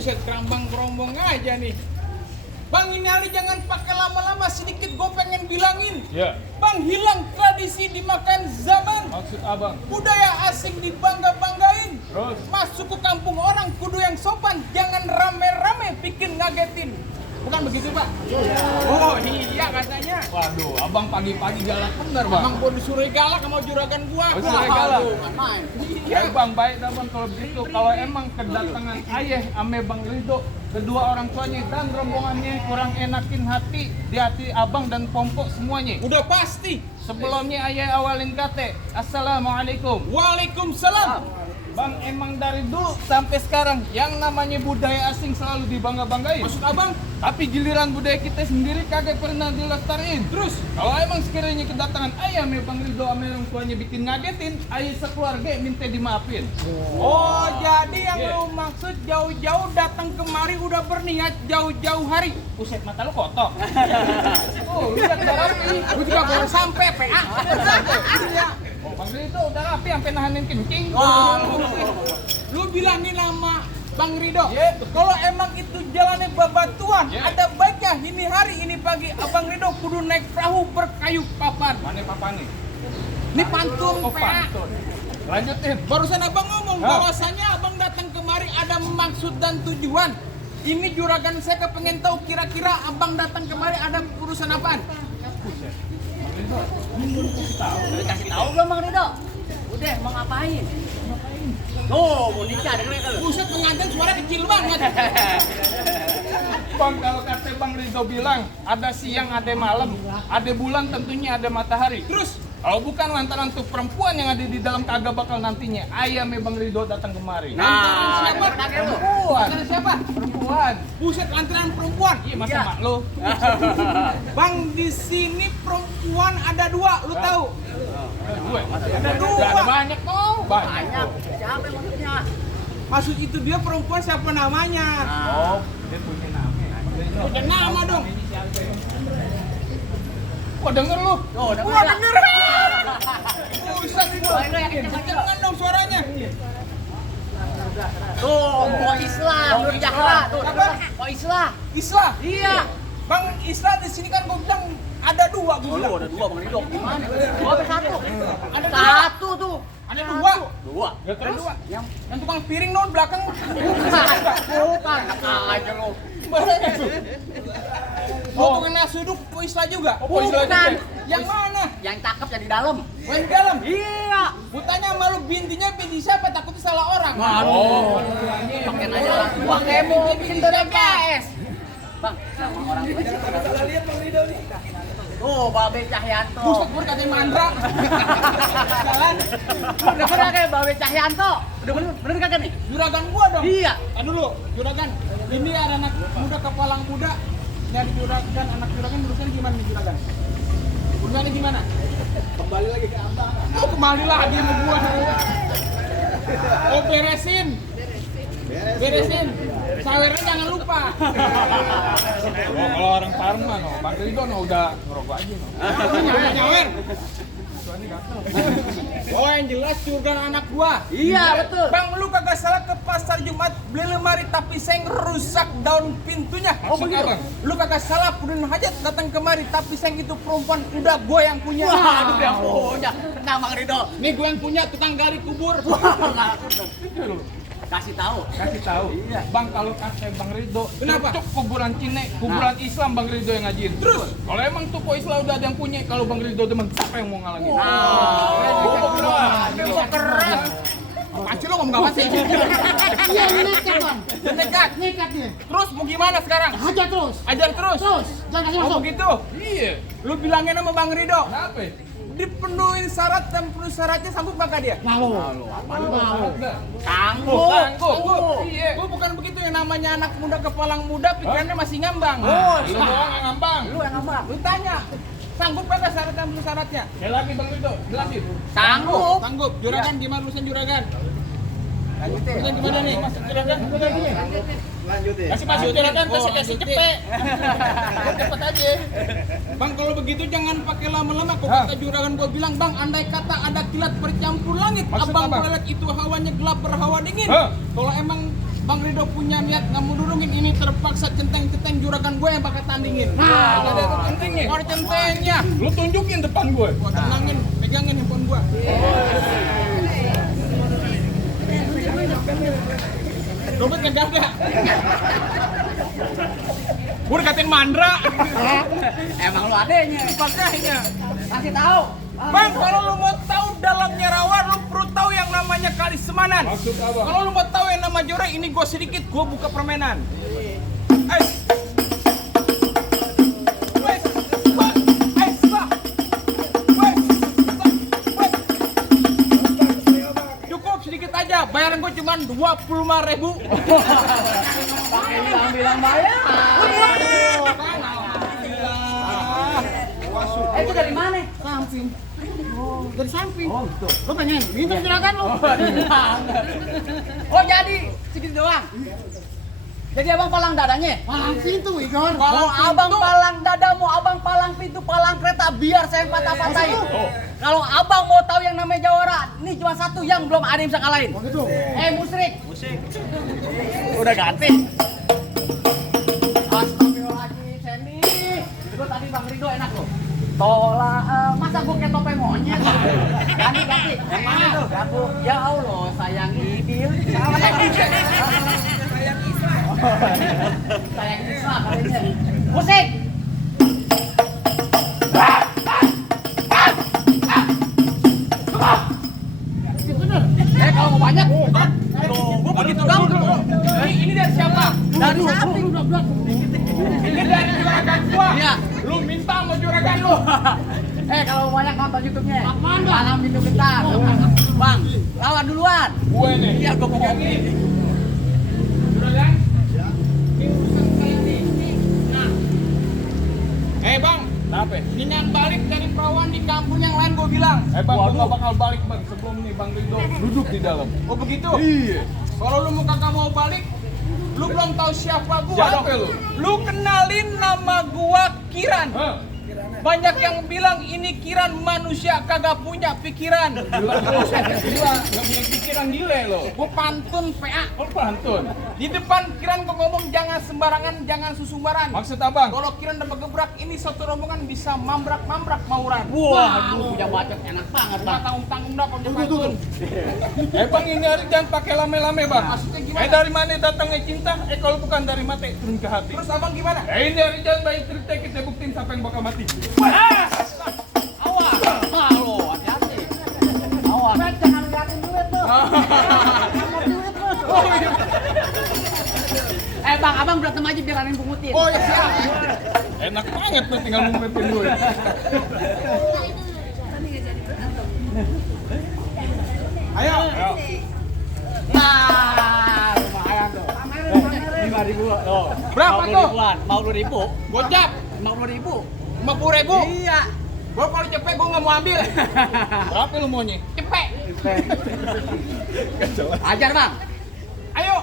Kerambang-kerombong aja nih. Bang, ini hari jangan pakai lama-lama, sedikit gue pengen bilangin. Ya. Bang, hilang tradisi dimakan zaman. Maksud abang? Budaya asing dibangga-banggain. Terus? Masuk ke kampung orang kudu yang sopan, jangan rame-rame bikin ngagetin. Bukan begitu, Pak? Oh iya katanya. Waduh, abang pagi-pagi galak bener, bang. Emang gua disuruh galak sama juragan gua. Oh, disuruh galak? Iya. Bang, baik dah bang kalau begitu. Kalau emang kedatangan ayah ame Bang Ridho, kedua orang tuanya dan rombongannya kurang enakin hati di hati abang dan pompok semuanya. Udah pasti. Sebelumnya ayah awalin kate, Assalamualaikum. Waalaikumsalam. Bang, emang dari dulu sampai sekarang yang namanya budaya asing selalu dibangga-banggain. Maksud abang? Tapi giliran budaya kita sendiri kagak pernah dilestariin. Terus? Kalau emang sekiranya kedatangan ayah ame Bang Ridho ame orang tuanya bikin ngagetin, ayah sekeluarga minta dimaafin. Oh, jadi yang lu maksud jauh-jauh datang kemari udah berniat jauh-jauh hari. Buset, mata lu kotor. Oh, lu udah rapi. Gua juga baru sampai PA. Iya. Oh, Bang Ridho udah rapi sampai nahanin kencing. Lu bilangin nama Bang Ridho. Iya. Kalau emang itu jalannya babatuan, Iya. ada baiknya ini hari ini pagi Abang Ridho kudu naik perahu berkayu papan. Mana papa nih? Ini pantun, Oh, PA. pantun. Lanjutin. Barusan abang ngomong bahwasanya abang datang kemari ada maksud dan tujuan. Ini juragan saya kepengen tahu kira-kira abang datang kemari ada urusan apaan? Udah kasih tahu belum Bang Ridho? Udah mau ngapain? Tuh, mau nikah dengerin kan lu. Buset, pengantin suara kecil banget. Bang, kalau kata Bang Ridho bilang ada siang, ada malam, ada bulan, tentunya ada matahari. Terus, kalau bukan lantaran tuh perempuan yang ada di dalam kagak bakal nantinya ayam Bang Ridho datang kemari. Lantaran siapa? Kaget lu. Perempuan. Lantaran siapa? Perempuan. Buset, lantaran perempuan. Iya, masa Iya. mak lu? Bang, di sini perempuan ada dua, lu tahu? Gue. Ada dua. Ada banyak kok. Banyak. Siapa yang maksudnya? Maksud itu dia perempuan siapa namanya? Oh, dia punya nama. Punya nama dong. Oh, denger lu. Tuh, udah Gua denger. Buset, Oh, ini yang kenceng kenceng dong suaranya. Tuh, mau Islam, lu Jakra. Tuh, Apa? mau Islam. Islah. Iya. Bang, Islah di sini kan gua bilang ada dua, gua Oh, bilang. lu ada dua Bang Ridho. Gimana? Dua apa satu? Ada dua. Satu tuh. Ada dua. Dua. Ya Ada terus. dua. Yang tukang piring dong belakang. Bukan, aja lu. Oh, tukang nasi uduk po Islah juga. Oh, Islah juga. Bukan. Yang mana? Yang cakep yang di dalam. Oh, yang di dalam. Iya. Butanya malu bintinya binti siapa? Takutnya salah orang. Oh. Pakai aja lah. Gua kayak mau bikin TPS. Bang, sama orang ini. Tuh, Babe Cahyanto. Buset, gua katanya mandra. Jalan. Udah pernah kayak Babe Cahyanto? Udah bener kagak nih? Juragan gua dong. Iya. Tadi dulu, juragan. Ini ada anak muda kepalang muda. Nyari juragan, anak juragan urusannya gimana nih juragan? Urusannya gimana? Kembali lagi ke abang. Oh, kembali lagi sama gua. Oh, beresin. Beresin. Sawernya jangan lupa. Oh, kalau orang Parma no, Bang Ridho no udah ngerokok aja no. Nyawer. Oh yang jelas juragan anak gua. Iya, betul. Bang, lu kagak salah ke pasar Jumat beli lemari tapi seng rusak daun pintunya. Oh, begitu? Lu kagak salah pudun hajat datang kemari tapi seng itu perempuan udah gua yang punya. Waduh, yang punya. Tenang Bang Rido. Nih gua yang punya tukang gali kubur. Kasih tahu. Iya. Bang, kalau kata Bang Rido, Kenapa? cocok kuburan Cine, kuburan Islam Bang Rido yang ngajiin. Terus? Kalau emang tuh Islam udah ada yang punya, kalau Bang Rido demen, siapa yang mau ngalangin? Keren. Apaan sih lu ngomong apa sih? Iya, nekat bang. Nekat. Nekat dia. Terus mau gimana sekarang? Hajar terus. Ajar terus. Terus. Jangan kasih Oh masuk. begitu? Iya. Lu bilangin sama Bang Rido. Kenapa? Dipenuhin syarat dan penuh syaratnya sanggup gak dia? Lalu. Sanggup. Iya. Gua bukan begitu, yang namanya anak muda kepalang muda pikirannya masih ngambang. Lu doang yang ngambang. Lu yang ngambang. Lu tanya, sanggup gak syarat dan penuh syaratnya? Sekali lagi Bang Rido, jelasin. Sanggup. Sanggup. Juragan gimana urusan juragan? Lanjutin. Urusan gimana nih? Masuk juragan? Kasih masuk juragan, kasih lanjutin. cepet. Cepet aja. Bang, kalau begitu jangan pakai lama-lama. Kok kata juragan gua bilang, Bang, andai kata ada kilat bercampur langit, Maksud abang apa? pelet itu hawanya gelap berhawa dingin. Hah? Kalau emang Bang Rido punya niat nggak mau durungin ini, terpaksa centeng-centeng juragan gue yang bakal tandingin. Nah, ada centengnya. Ada centengnya. Lu tunjukin depan gue. Gua tenangin, pegangin handphone gua. Dompet kagak ada. Gua dikatain mandra. Emang lu adenya. Makanya. Kasih tahu. Bang, kalau lu mau tahu dalamnya rawa, lu perlu tahu yang namanya kali semanan. Maksud apa? Kalau lu mau tahu yang nama jore, ini gua sedikit, gua buka permainan. Cukup sedikit aja, bayaran gua cuma 25.000. Bilang bayar. Itu dari mana? Samping. Dari samping. Oh, gitu. Lu pengen minum juragan lu. Oh, jadi segitu doang. Jadi abang palang dadanya? Palang pintu, Igor. Mau abang palang dada, mau abang palang pintu, palang kereta, biar saya yang patah-patahin. Kalau abang mau tahu yang namanya Jawara, ini cuma satu yang belum ada yang bisa ngalahin. Oh gitu. Musrik. Udah ganti. Astagfirullahaladzim, Sandy. Itu tadi Bang Rido enak loh. Tolak, masa gue kayak topeng monyet? Ganti. Yang mana tuh? Ya Allah, sayang Idil. Sayang Isma kalinya. Musik. Kalau mau banyak, gue begitu dong. Ini dari siapa? Dari samping. Ini dari juragan gua. Iya. Lu minta sama juragan lu. Kalau mau banyak nonton YouTube-nya. Malam pintu bentar. Bang, lawan duluan. Gue nih. Iya, gue pokoknya. Juragan? Ini urusan saya nih. Nah. Bang, Kenapa? ini yang balik dari perawan di kampung yang lain gua bilang. Bang, gue gak bakal balik Bang sebelum nih Bang Rido duduk di dalam. Oh begitu? Iya. Kalau lu mau kagak mau balik, lu belum tahu siapa gua. Siapa lu? Lu kenalin nama gua Kiran. Hah? Banyak yang bilang ini Kiran manusia kagak punya pikiran. Gila, gak punya pikiran gile lo. Gua pantun PA. Oh, pantun. Di depan Kiran gua ngomong jangan sembarangan, jangan susumbaran. Maksud abang? Kalau Kiran udah bergebrak, ini satu rombongan bisa mambrak-mambrak mauran. Wah, aduh, punya bacot enak banget, Nggak Bang. tanggung-tanggung dah kalau dia pantun. Bang, ini hari jangan pakai lame-lame Bang. Maksudnya gimana? Dari mana datangnya cinta? Kalau bukan dari mata turun ke hati. Terus abang gimana? Ini hari jangan baik cerita kita buktiin siapa yang bakal mati. Awas. Halo, hati-hati. Awas. Jangan liatin duit tuh. Bang, abang berantem aja biar ada yang pungutin. Oh ya siap. Enak banget tuh tinggal ngumpetin gue. Ayo. Nah, lumayan tuh. 5.000 loh. Berapa tuh? 50.000. Gocap. 50.000. 50.000. Iya. Gua kalau cepet gua nggak mau ambil. Berapa lu maunya? Cepet. Ajar, Bang. Ayo.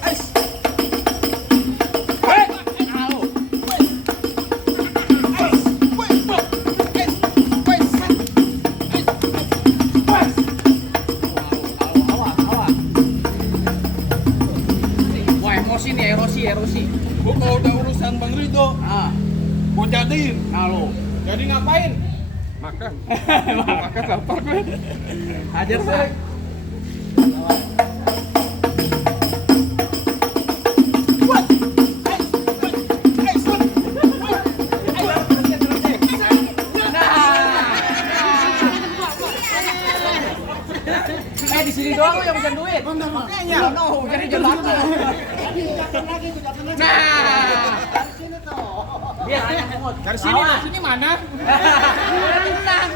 Ais. Halo. jadiin. Kalau Jadi ngapain? Makan. Makan lapar gue. ajar saya. Di sini doang lu yang punya duit. Bener, Bang. Makanya. No, jadi jembatan. Nah, Biasanya Mut. dari sini mana? Tenang.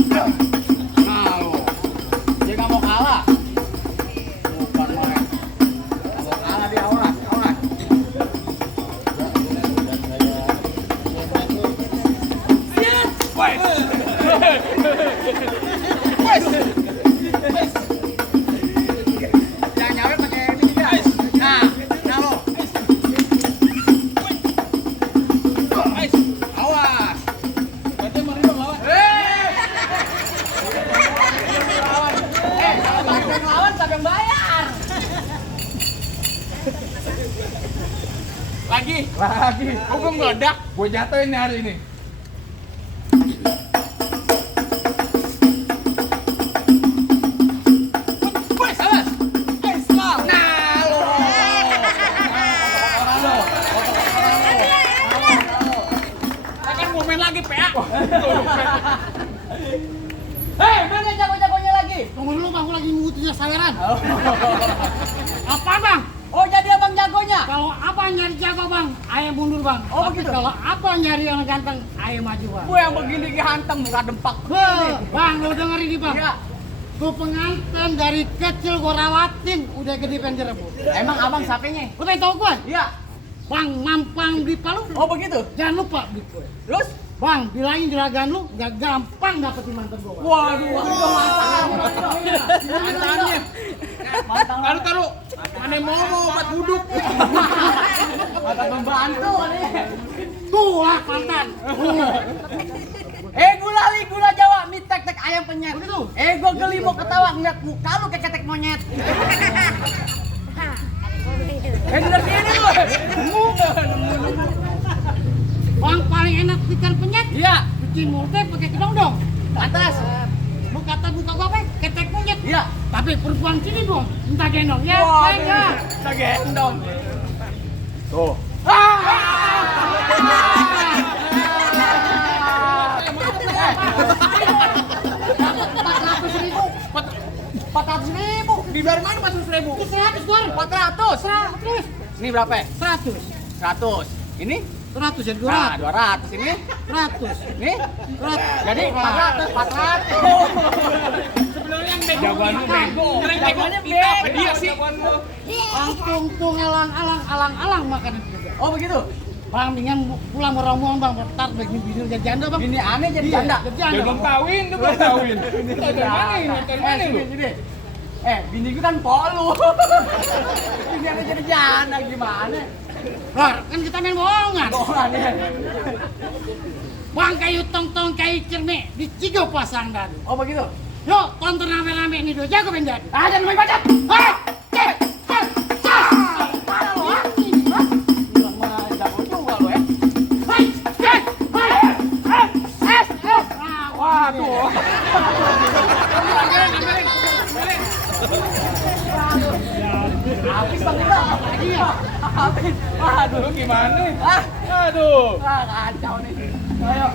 Nah, lu. Dia nggak mau kalah. Bukan main. Nggak mau kalah dia, awas, awas. Jangan nyawet pakai ini juga. Nah, nah lo. Awas. Berarti Bang Rido lawan. Kalau bantuin lawan siapa yang bayar? Lagi. Oh, gue meledak. Gue jatuhin nih hari ini. Nah, lo. Saya kan mau main lagi PA. Hei, mana jago-jagonya lagi? Tunggu dulu Bang, aku lagi ngikutin saweran. Apa Bang? Oh, jadi abang jagonya? Kalau apa nyari jago Bang, ayah mundur Bang. Oh, Tapi begitu? kalau apa nyari yang ganteng, ayah maju Bang. Gue yang begini kehantem, muka dempak. Bang, lo dengerin nih Bang. Iya. Tuh pengantin dari kecil gua rawatin, udah gede pengen direbut. Emang abang sapenya? Lu pengen tau gua? Iya. Bang, mampang di Palu. Oh, begitu? Jangan lupa beli kue. Terus? Bang, bilangin juragan lu gak gampang dapetin mantan gua. Bang. Waduh, Mantannya. Taruh. Mana mau obat buduk. Mata membantu nih. Tuh lah mantan. Gula Jawa, mie tek ayam penyet. Begitu. Gue geli mau ketawa ngeliat muka lu kayak ketek monyet. Bener sini lu. Bang paling enak ikan penyet. Iya, Cuci mulutnya pakai kedong-dong. atas. Lu kata buka gua apa? Ketek monyet. Iya. Tapi perempuan sini Bang, minta gendong ya. Wah, Baik, ya. kita gendong. Tuh. $400.000. Di dari mana 400.000? 100 gua. 400. 100. Ini berapa? 100. 100. Ini? 100 ya Nah, 200. 200 ini. 100. Ini? 100. Jadi 400. Sebenarnya yang bego. Jagoan lu bego. Yang bego Jagoannya kita apa bego. dia sih? Langsung tuh alang-alang makan itu juga. Oh, begitu. Bang, mendingan pulang merombong Bang, ntar bikin video jadi janda Bang. Bini aneh jadi Iya, janda. jadi Dia janda. belum Bang. kawin, dia belum kawin. Dari mana ini? Dari mana lu? Sini. Bini gue kan polu. Bini aneh jadi janda gimana? Bang, kan kita main bohongan. Bohongannya. Bang kayu tong-tong kayu cermek di Cigo pasang dan. Oh, begitu. Yuk, tonton rame-rame ini do jago pengen jadi. Jangan main bacot. Hei, cek, cek, cek. Mana lo? Bilang mah jago juga lo ya. Hei, cek, hei, Waduh. Habis Bang Ida. Iya. Habis. Waduh. Lu gimana? Ah, Aduh. kacau nih. Ayo.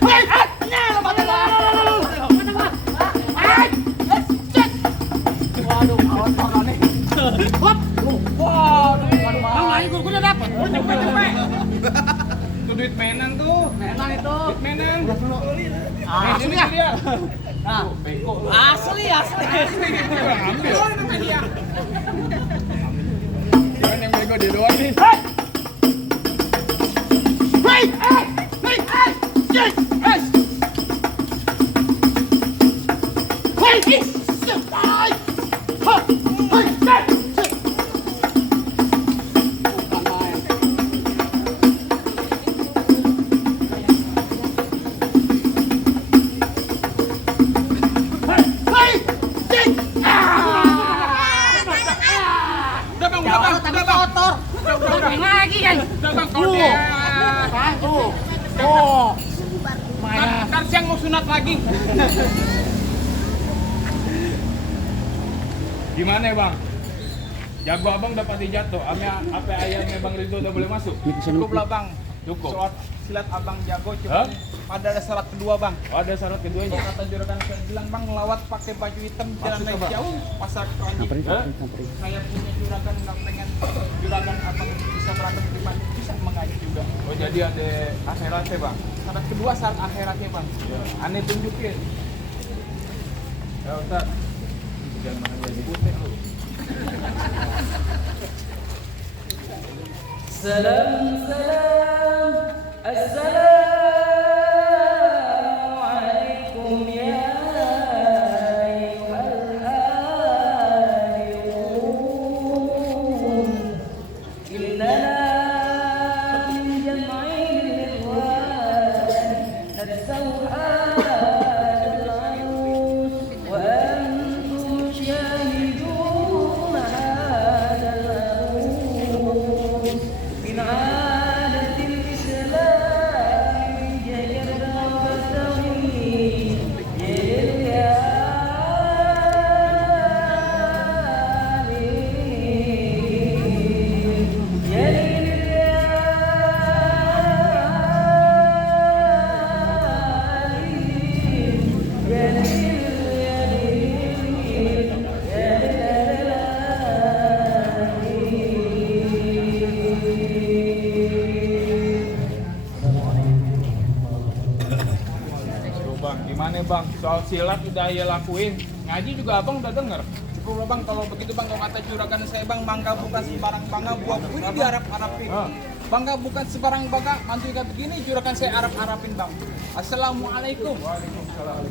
hei, Nah, lo mati lo. Waduh, awas makan nih. hop. Waduh, bukan Bang, main. lagi gua udah dapat. Cepet. Itu duit mainan tuh. Enak itu. Duit mainan. Asli Ini dia. Nah, Bego. asli. Gua ambil. Oh, ini dia. Jangan yang bego dia doang nih. Hei, hei, cek, hei. Hei, cek, hei. Hop, hei, cek, cek. bukan main. lagi. Gimana ya bang? Jago abang dapat dijatuh, apa ayamnya Bang Ridho udah boleh masuk? Cukup lah bang. Cukup. Soal silat abang jago Hah? cuma pada ada syarat kedua bang. Oh, ada syarat keduanya. Kata juragan saya bilang bang lawat pakai baju hitam jalan Maksudnya, naik Bang? jauh pasar keranjang. Hah? Saya punya juragan nggak pengen juragan abang bisa berantem di mana bisa mengaji juga. Oh jadi ada akhiratnya bang? Syarat kedua syarat akhiratnya bang. Ya. Aneh tunjukin. Ya Ustaz. Jangan jadi putih lu. Salam salam Assalamualaikum ya ayyuhal hadirun Innana min jam'il ikhwan nadsau hadal arus wa antum syahidun hadal arus من عادة الإسلام جيد وبتغي Tuh bang, gimana bang? Soal silat udah ya lakuin, ngaji juga abang udah denger. Cukup lah bang kalau begitu bang kalau kata juragan saya bang bangga bukan sembarang bangga buah ini diharap-harapin. Ah. Bangga bukan sembarang bangga mantu kayak begini juragan saya harap-harapin bang. Assalamualaikum. Waalaikumsalam.